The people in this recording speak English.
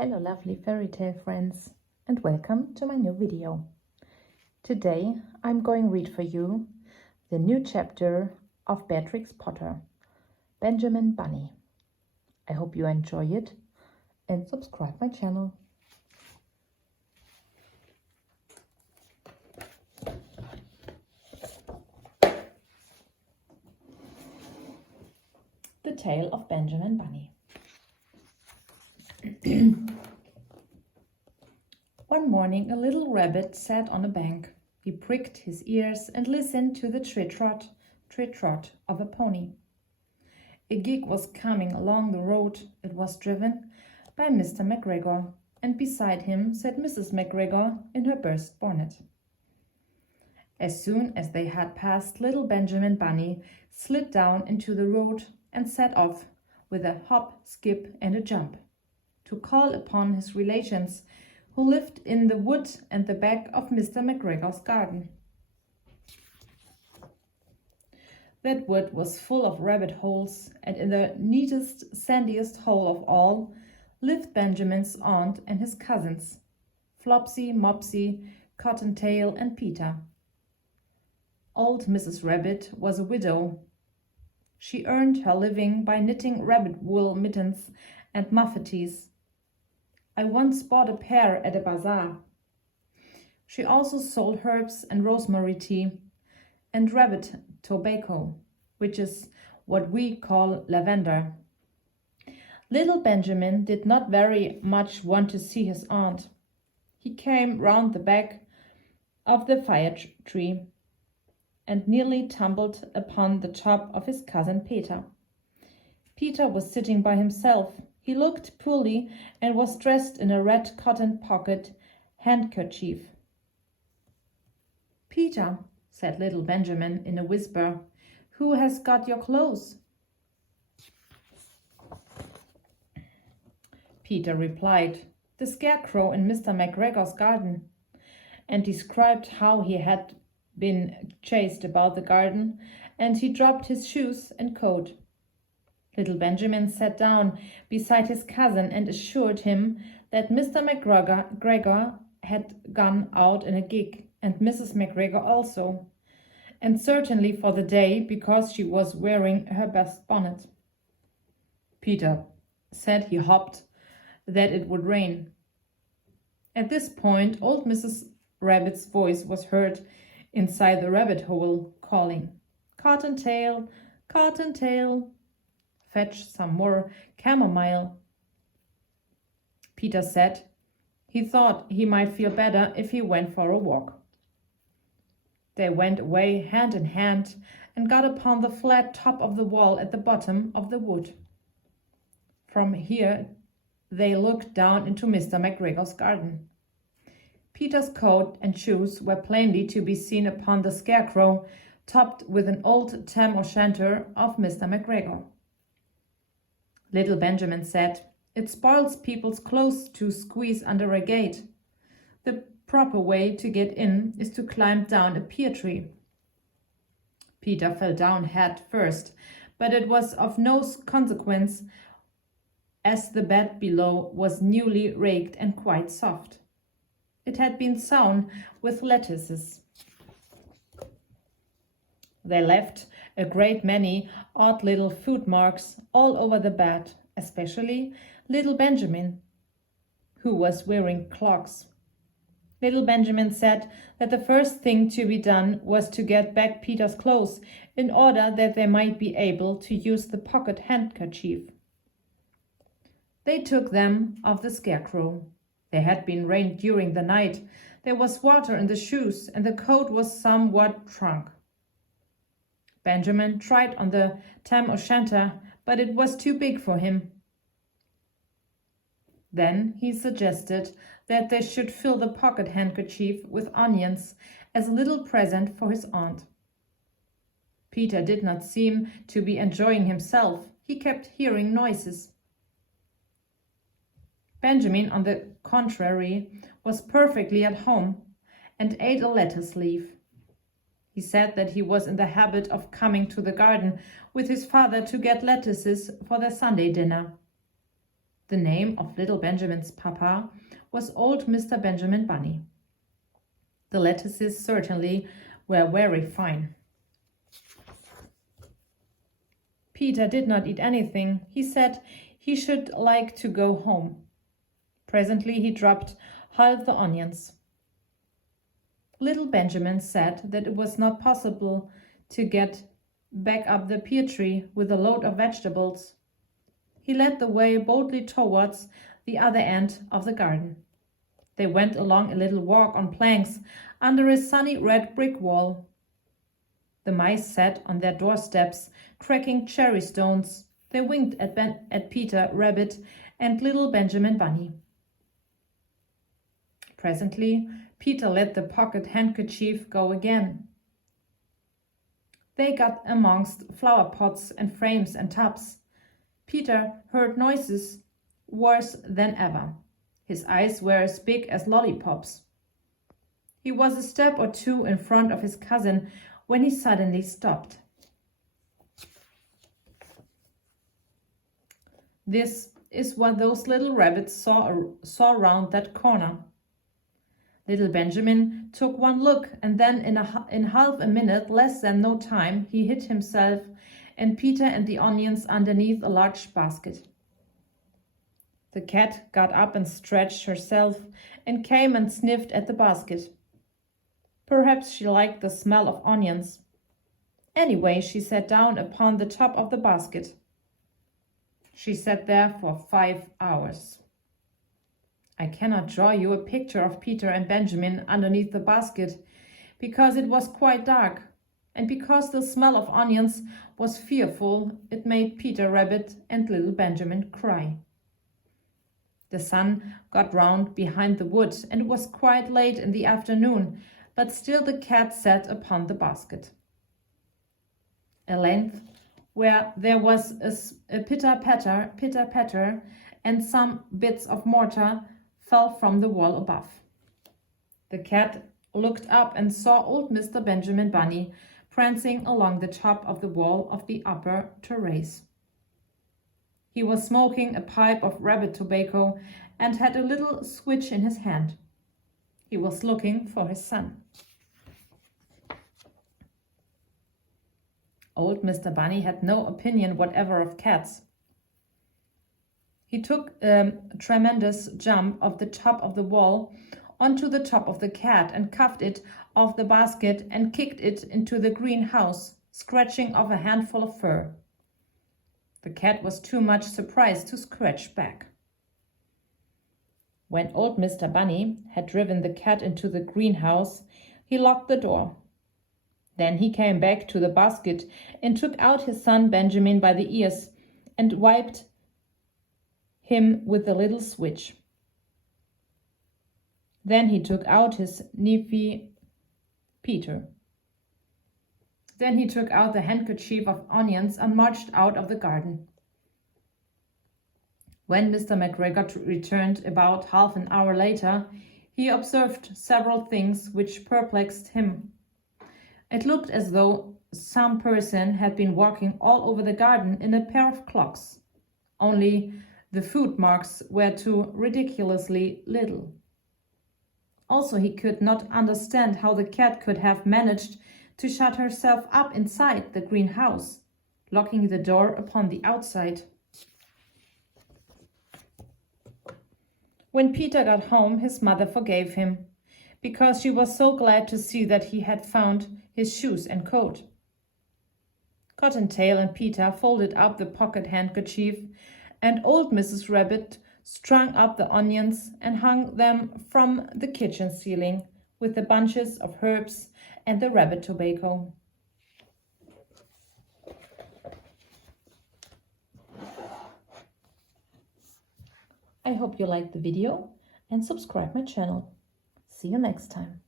Hello lovely fairy tale friends, and welcome to my new video. Today I'm going to read for you the new chapter of Beatrix Potter, Benjamin Bunny. I hope you enjoy it and subscribe my channel. The Tale of Benjamin Bunny. One morning a little rabbit sat on a bank. He pricked his ears and listened to the trit-trot of a pony. A gig was coming along the road. It was driven by Mr. McGregor, and beside him sat Mrs. McGregor in her burst bonnet. As soon as they had passed, little Benjamin Bunny slid down into the road and set off with a hop, skip and a jump to call upon his relations who lived in the wood and the back of Mr. McGregor's garden. That wood was full of rabbit holes, and in the neatest, sandiest hole of all lived Benjamin's aunt and his cousins, Flopsy, Mopsy, Cottontail and Peter. Old Mrs. Rabbit was a widow. She earned her living by knitting rabbit wool mittens and muffetees. I once bought a pair at a bazaar. She also sold herbs and rosemary tea and rabbit tobacco, which is what we call lavender. Little Benjamin did not very much want to see his aunt. He came round the back of the fire tree and nearly tumbled upon the top of his cousin Peter. Peter was sitting by himself. He looked poorly and was dressed in a red cotton pocket handkerchief. "Peter," said little Benjamin in a whisper, "who has got your clothes?" Peter replied, "The scarecrow in Mr. McGregor's garden," and described how he had been chased about the garden, and he dropped his shoes and coat. Little Benjamin sat down beside his cousin and assured him that Mr. McGregor had gone out in a gig, and Mrs. McGregor also, and certainly for the day, because she was wearing her best bonnet. Peter said he hoped that it would rain. At this point, old Mrs. Rabbit's voice was heard inside the rabbit hole, calling, "Cottontail, Cottontail, fetch some more chamomile." Peter said he thought he might feel better if he went for a walk. They went away hand in hand and got upon the flat top of the wall at the bottom of the wood. From here they looked down into Mr. McGregor's garden. Peter's coat and shoes were plainly to be seen upon the scarecrow, topped with an old tam o' shanter of Mr. McGregor. Little Benjamin said, "It spoils people's clothes to squeeze under a gate. The proper way to get in is to climb down a pear tree." Peter fell down head first, but it was of no consequence, as the bed below was newly raked and quite soft. It had been sown with lettuces. They left a great many odd little foot marks all over the bed, especially little Benjamin, who was wearing clogs. Little Benjamin said that the first thing to be done was to get back Peter's clothes in order that they might be able to use the pocket handkerchief. They took them off the scarecrow. There had been rain during the night. There was water in the shoes, and the coat was somewhat shrunk. Benjamin tried on the tam o' shanter, but it was too big for him. Then he suggested that they should fill the pocket handkerchief with onions as a little present for his aunt. Peter did not seem to be enjoying himself. He kept hearing noises. Benjamin, on the contrary, was perfectly at home and ate a lettuce leaf. He said that he was in the habit of coming to the garden with his father to get lettuces for their Sunday dinner. The name of little Benjamin's papa was old Mr. Benjamin Bunny. The lettuces certainly were very fine. Peter did not eat anything. He said he should like to go home. Presently he dropped half the onions. Little Benjamin said that it was not possible to get back up the pear tree with a load of vegetables. He led the way boldly towards the other end of the garden. They went along a little walk on planks under a sunny red brick wall. The mice sat on their doorsteps, cracking cherry stones. They winked at Peter Rabbit and little Benjamin Bunny. Presently, Peter let the pocket handkerchief go again. They got amongst flower pots and frames and tubs. Peter heard noises worse than ever. His eyes were as big as lollipops. He was a step or two in front of his cousin when he suddenly stopped. This is what those little rabbits saw round that corner. Little Benjamin took one look, and then in half a minute, less than no time, he hid himself and Peter and the onions underneath a large basket. The cat got up and stretched herself and came and sniffed at the basket. Perhaps she liked the smell of onions. Anyway, she sat down upon the top of the basket. She sat there for 5 hours. I cannot draw you a picture of Peter and Benjamin underneath the basket, because it was quite dark, and because the smell of onions was fearful. It made Peter Rabbit and little Benjamin cry. The sun got round behind the wood, and it was quite late in the afternoon, but still the cat sat upon the basket. At length, where there was a pitter-patter, and some bits of mortar fell from the wall above. The cat looked up and saw old Mr. Benjamin Bunny prancing along the top of the wall of the upper terrace. He was smoking a pipe of rabbit tobacco and had a little switch in his hand. He was looking for his son. Old Mr. Bunny had no opinion whatever of cats. He took a tremendous jump off the top of the wall onto the top of the cat and cuffed it off the basket and kicked it into the greenhouse, scratching off a handful of fur. The cat was too much surprised to scratch back. When old Mr. Bunny had driven the cat into the greenhouse, he locked the door. Then he came back to the basket and took out his son Benjamin by the ears and wiped him with the little switch. Then he took out his nephew Peter. Then he took out the handkerchief of onions and marched out of the garden. When Mr. McGregor returned about half an hour later, he observed several things which perplexed him. It looked as though some person had been walking all over the garden in a pair of clogs, only the foot marks were too ridiculously little. Also, he could not understand how the cat could have managed to shut herself up inside the greenhouse, locking the door upon the outside. When Peter got home, his mother forgave him, because she was so glad to see that he had found his shoes and coat. Cottontail and Peter folded up the pocket handkerchief, and old Mrs. Rabbit strung up the onions and hung them from the kitchen ceiling with the bunches of herbs and the rabbit tobacco. I hope you liked the video and subscribe my channel. See you next time.